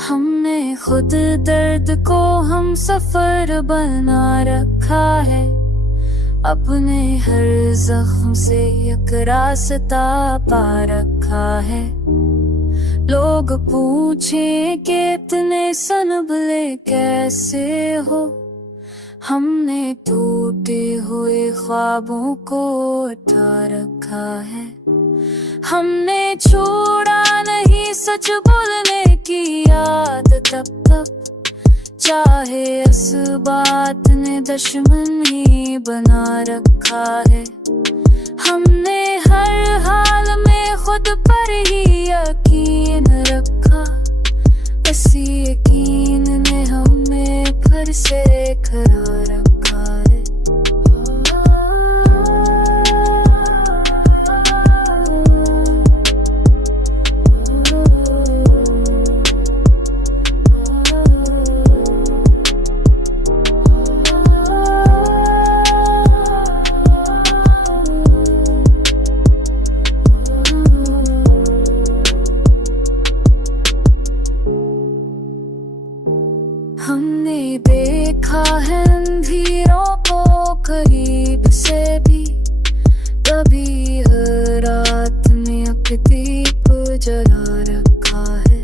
हमने खुद दर्द को हम सफर बना रखा है, अपने हर जख्म से एक रास्ता पा रखा है। लोग पूछे कि इतने सनबले कैसे हो, हमने टूटे हुए ख्वाबों को उठा रखा है। हमने छोड़ा नहीं सच बोलने की आदत तब चाहे इस बात ने दुश्मन ही बना रखा है। हमने हर हाल में खुद पर ही यकीन रखा, इसी यकीन ने हमें फिर से खड़ा रखा है। हमने देखा है अंधेरों को करीब से भी, कभी हर रात में अपने दीप जला रखा है।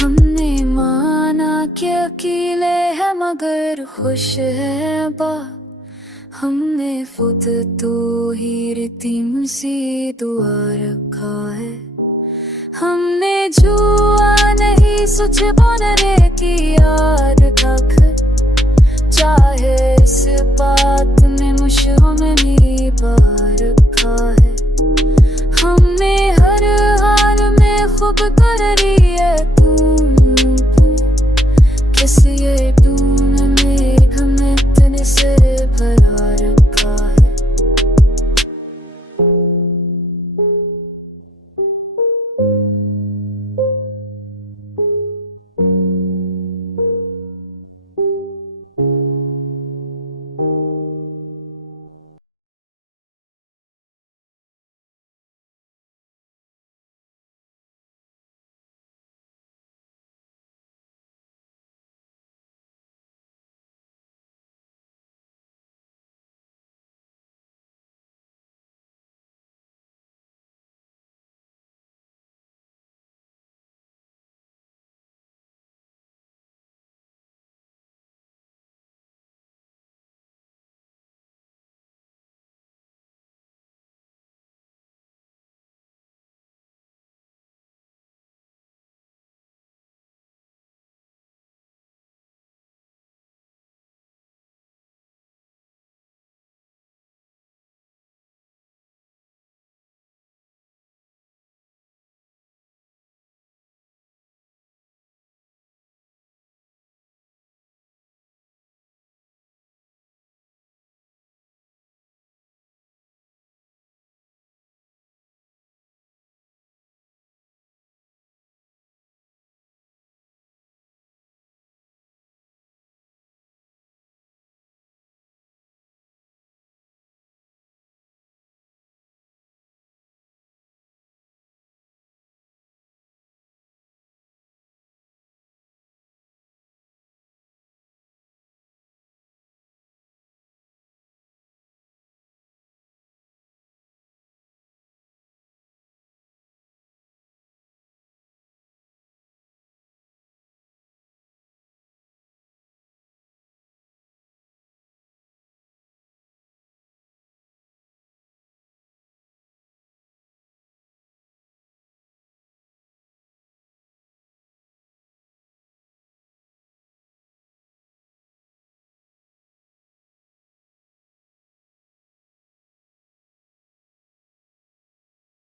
हमने माना कि अकेले है मगर खुश है बा, हमने खुद तो ही रितीम सी दुआ रखा है। हमने जुआ नहीं सच बोलने की याद रख